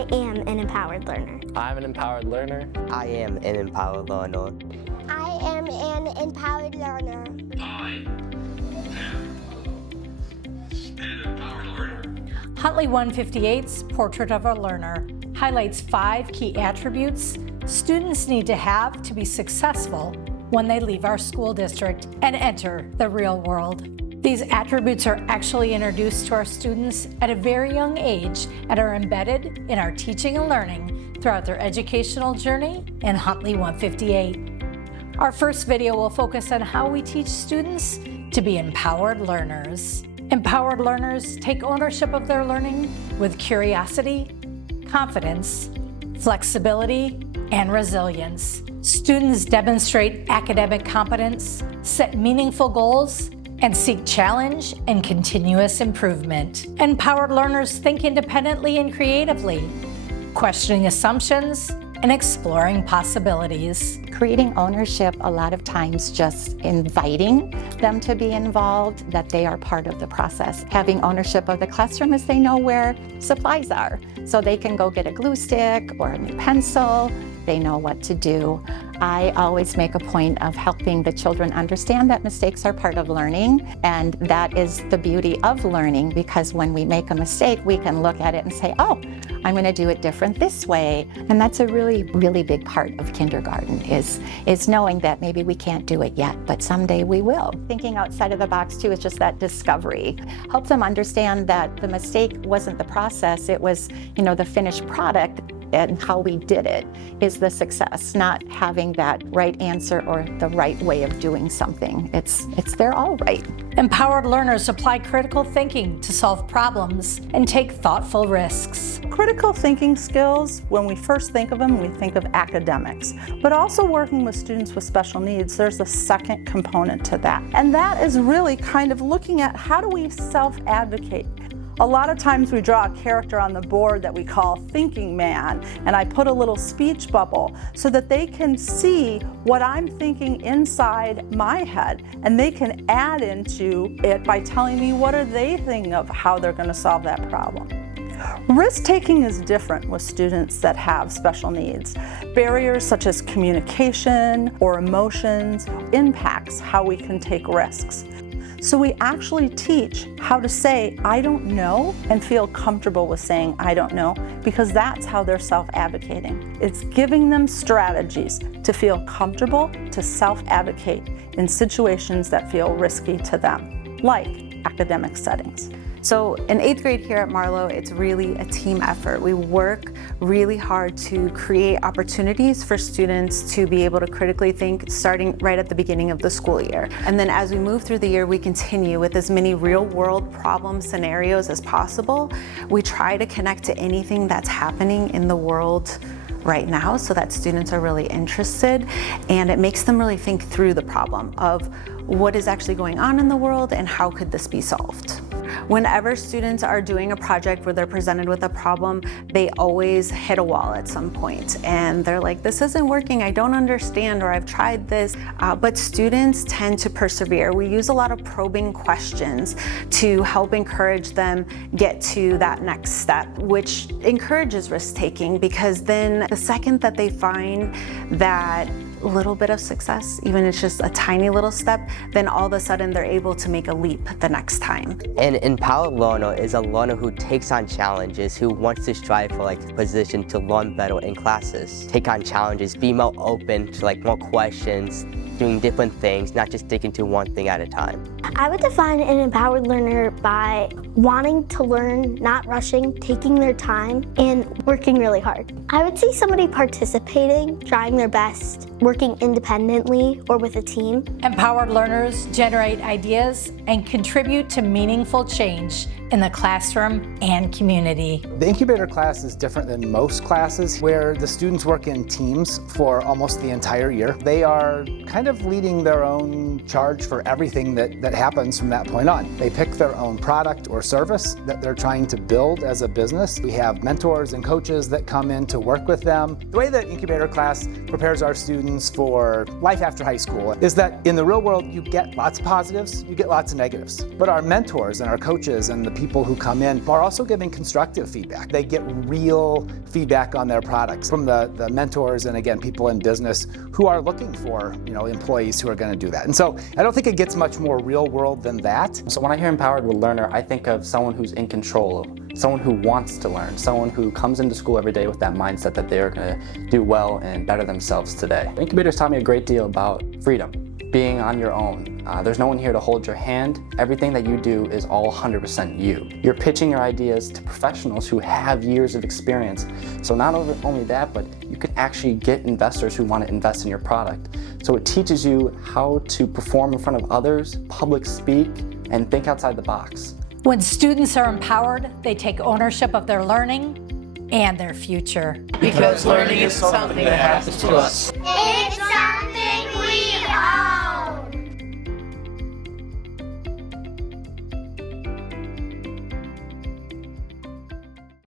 I am an empowered learner. I'm an empowered learner. I am an empowered learner. I am an empowered learner. I am an empowered learner. Huntley 158's Portrait of a Learner highlights 5 key attributes students need to have to be successful when they leave our school district and enter the real world. These attributes are actually introduced to our students at a very young age and are embedded in our teaching and learning throughout their educational journey in Huntley 158. Our first video will focus on how we teach students to be empowered learners. Empowered learners take ownership of their learning with curiosity, confidence, flexibility, and resilience. Students demonstrate academic competence, set meaningful goals, and seek challenge and continuous improvement. Empowered learners think independently and creatively, questioning assumptions and exploring possibilities. Creating ownership, a lot of times just inviting them to be involved, that they are part of the process. Having ownership of the classroom is they know where supplies are. So they can go get a glue stick or a new pencil. They know what to do. I always make a point of helping the children understand that mistakes are part of learning, and that is the beauty of learning, because when we make a mistake, we can look at it and say, oh, I'm going to do it different this way. And that's a really, really big part of kindergarten is knowing that maybe we can't do it yet, but someday we will. Thinking outside of the box too is just that discovery. Help them understand that the mistake wasn't the process, it was, the finished product, and how we did it is the success, not having that right answer or the right way of doing something. It's they're all right. Empowered learners apply critical thinking to solve problems and take thoughtful risks. Critical thinking skills, when we first think of them, we think of academics, but also working with students with special needs, there's a second component to that. And that is really kind of looking at how do we self-advocate. A lot of times we draw a character on the board that we call Thinking Man, and I put a little speech bubble so that they can see what I'm thinking inside my head, and they can add into it by telling me what are they thinking of how they're going to solve that problem. Risk-taking is different with students that have special needs. Barriers such as communication or emotions impacts how we can take risks. So we actually teach how to say, I don't know, and feel comfortable with saying, I don't know, because that's how they're self-advocating. It's giving them strategies to feel comfortable to self-advocate in situations that feel risky to them, like academic settings. So in 8th grade here at Marlowe, it's really a team effort. We work really hard to create opportunities for students to be able to critically think starting right at the beginning of the school year. And then as we move through the year, we continue with as many real-world problem scenarios as possible. We try to connect to anything that's happening in the world right now so that students are really interested, and it makes them really think through the problem of what is actually going on in the world and how could this be solved. Whenever students are doing a project where they're presented with a problem, they always hit a wall at some point and they're like, this isn't working, I don't understand, or I've tried this, but students tend to persevere. We use a lot of probing questions to help encourage them get to that next step, which encourages risk-taking, because then the second that they find that little bit of success, even if it's just a tiny little step, then all of a sudden they're able to make a leap the next time. An empowered learner is a learner who takes on challenges, who wants to strive for a position to learn better in classes, take on challenges, be more open to more questions, doing different things, not just sticking to one thing at a time. I would define an empowered learner by wanting to learn, not rushing, taking their time, and working really hard. I would see somebody participating, trying their best, working independently or with a team. Empowered learners generate ideas and contribute to meaningful change in the classroom and community. The incubator class is different than most classes where the students work in teams for almost the entire year. They are kind of leading their own charge for everything that happens from that point on. They pick their own product or service that they're trying to build as a business. We have mentors and coaches that come in to work with them. The way that incubator class prepares our students for life after high school is that in the real world you get lots of positives, you get lots of negatives. But our mentors and our coaches and the people who come in are also giving constructive feedback. They get real feedback on their products from the mentors and, again, people in business who are looking for, employees who are going to do that. And so I don't think it gets much more real world than that. So when I hear empowered learner, I think of someone who's in control, someone who wants to learn, someone who comes into school every day with that mindset that they are going to do well and better themselves today. Incubators taught me a great deal about freedom, being on your own. There's no one here to hold your hand. Everything that you do is all 100% you. You're pitching your ideas to professionals who have years of experience. So not only that, but you can actually get investors who want to invest in your product. So it teaches you how to perform in front of others, public speak, and think outside the box. When students are empowered, they take ownership of their learning and their future. Because learning is something that happens to us. It's